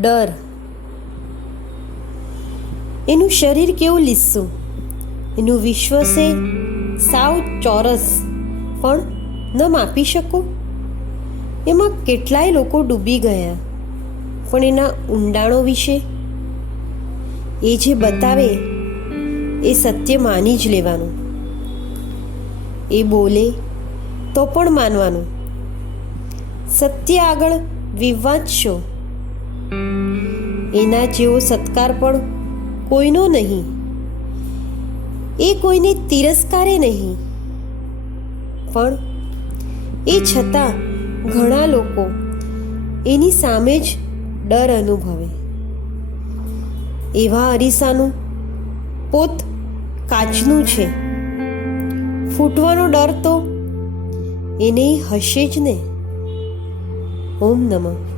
ડર. એનું શરીર કેવું લીસું? એનું વિશ્વ છે સાવ ચોરસ. પણ ન માપી શકો? એમાં કેટલાય લોકો ડૂબી ગયા. પણ એના ઊંડાણો વિશે? એ જે બતાવે, એ સત્ય માની જ લેવાનું. એ બોલે, તો પણ માનવાનું. સત્ય આગળ વિવાદ શો? એના જેવો સત્કાર પણ કોઈનો નહીં. એ કોઈને તિરસ્કારે નહીં. પણ એ છતાં ઘણા લોકો એની સામે જ ડર અનુભવે. એવા અરીસાનું પોત કાચનું છે. ફૂટવાનો ડર તો એને હશે જ ને. ઓમ નમઃ.